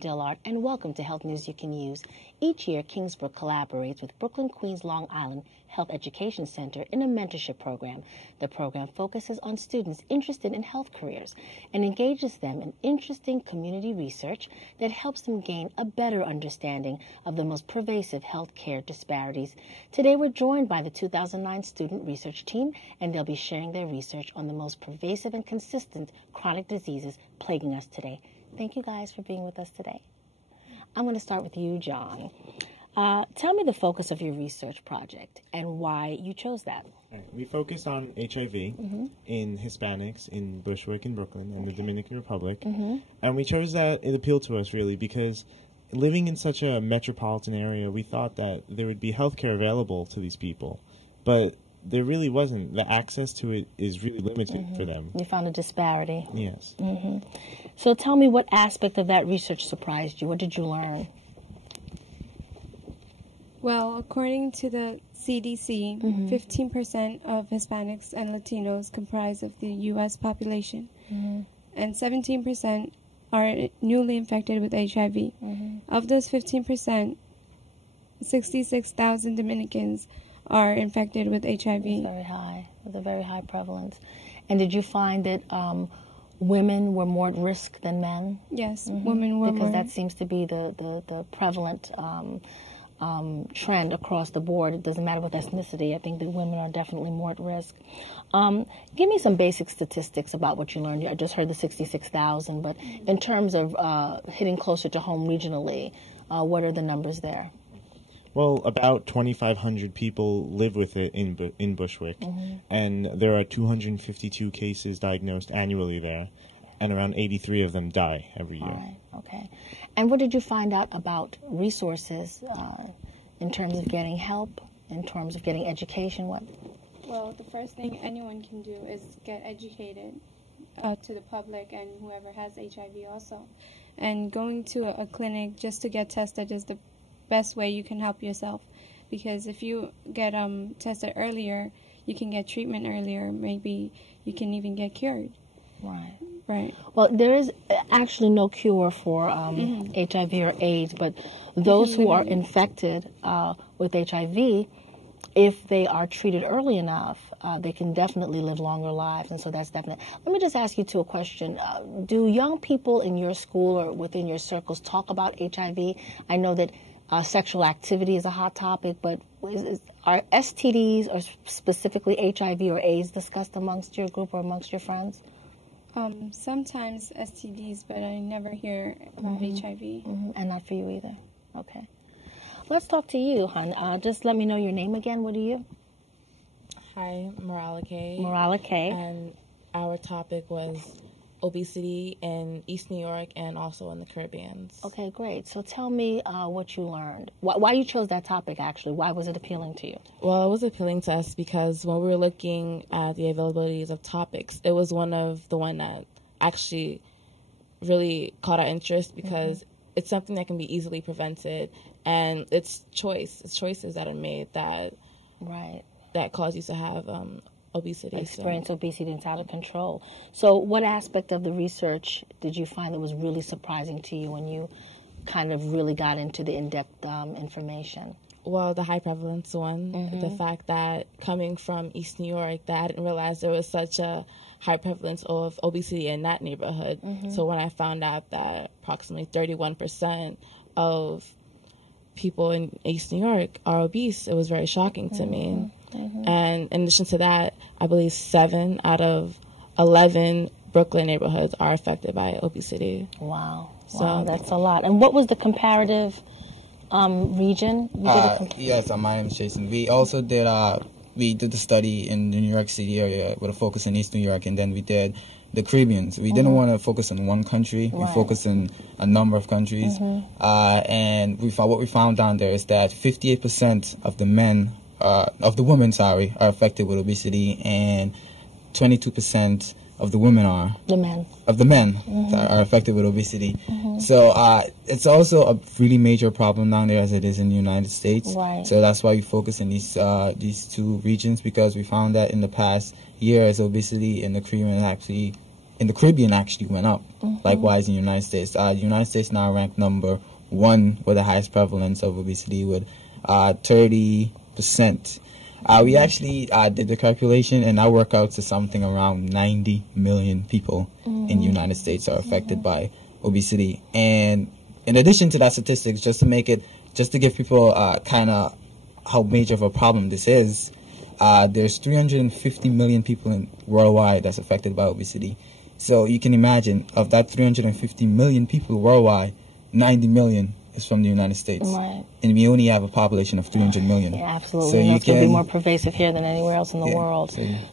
Dillard, and welcome to Health News You Can Use. Each year, Kingsbrook collaborates with Brooklyn Queens Long Island Health Education Center in a mentorship program. The program focuses on students interested in health careers and engages them in interesting community research that helps them gain a better understanding of the most pervasive health care disparities. Today, we're joined by the 2009 student research team, and they'll be sharing their research on the most pervasive and consistent chronic diseases plaguing us today. Thank you guys for being with us today. I'm going to start with you, John. Tell me the focus of your research project and why you chose that. We focused on HIV in Hispanics in Bushwick and Brooklyn and the Dominican Republic. And we chose that. It appealed to us, really, because living in such a metropolitan area, we thought that there would be health care available to these people. But there really wasn't. The access to it is really limited for them. You found a disparity. Yes. So tell me, what aspect of that research surprised you? What did you learn? Well, according to the CDC, 15% of Hispanics and Latinos comprise of the U.S. population, and 17% are newly infected with HIV. Of those 15%, 66,000 Dominicans are infected with HIV. It's very high. It's a very high prevalence. And did you find that women were more at risk than men? Yes, women were because more. that seems to be the prevalent trend across the board. It doesn't matter with ethnicity. I think that women are definitely more at risk. Give me some basic statistics about what you learned. I just heard the 66,000, but in terms of hitting closer to home regionally, what are the numbers there? Well, about 2,500 people live with it in Bushwick, and there are 252 cases diagnosed annually there, and around 83 of them die every year. All right, okay. And what did you find out about resources in terms of getting help, in terms of getting education? What? Well, the first thing anyone can do is get educated to the public and whoever has HIV also. And going to a clinic just to get tested is the best way you can help yourself, because if you get tested earlier, you can get treatment earlier. Maybe you can even get cured. Right. Well, there is actually no cure for HIV or AIDS, but those who are infected with HIV, if they are treated early enough, they can definitely live longer lives, and so that's definite. Let me just ask you a question. Do young people in your school or within your circles talk about HIV? I know that sexual activity is a hot topic, but are STDs or specifically HIV or AIDS discussed amongst your group or amongst your friends? Sometimes STDs, but I never hear about HIV. And not for you either. Okay. Let's talk to you, hon. Just let me know your name again. What are you? Hi, Marala Kay. Marala Kay. And our topic was obesity in East New York and also in the Caribbean. Okay, great. So tell me what you learned. Why you chose that topic, actually? Why was it appealing to you? Well, it was appealing to us because when we were looking at the availabilities of topics, it was one that actually really caught our interest because it's something that can be easily prevented, and it's choices that are made that cause you to have obesity. Experience obesity that's out of control. So what aspect of the research did you find that was really surprising to you when you kind of really got into the in-depth information? Well, the high prevalence one, the fact that coming from East New York, that I didn't realize there was such a high prevalence of obesity in that neighborhood. So when I found out that approximately 31% of people in East New York are obese, it was very shocking to me. And in addition to that, I believe 7 out of 11 Brooklyn neighborhoods are affected by obesity. Wow. So that's a lot. And what was the comparative region? Yes, my name is Jason. We also did the study in the New York City area with a focus in East New York, and then we did the Caribbean. We didn't want to focus on one country. We focused on a number of countries. And what we found down there is that 58% of the women are affected with obesity, and 22% of the women are. The men. Of the men are affected with obesity. So it's also a really major problem down there as it is in the United States. So that's why we focus in these two regions, because we found that in the past years, obesity in the Caribbean actually in the Caribbean actually went up. Likewise in the United States. The United States now ranked number 1 with the highest prevalence of obesity with 30%. We actually did the calculation, and that worked out to something around 90 million people in the United States are affected by obesity. And in addition to that statistics, just to give people kind of how major of a problem this is, there's 350 million people worldwide that's affected by obesity. So you can imagine, of that 350 million people worldwide, 90 million is from the United States. Right. And we only have a population of 300 million. Yeah, absolutely. So and it's going to be more pervasive here than anywhere else in the world. So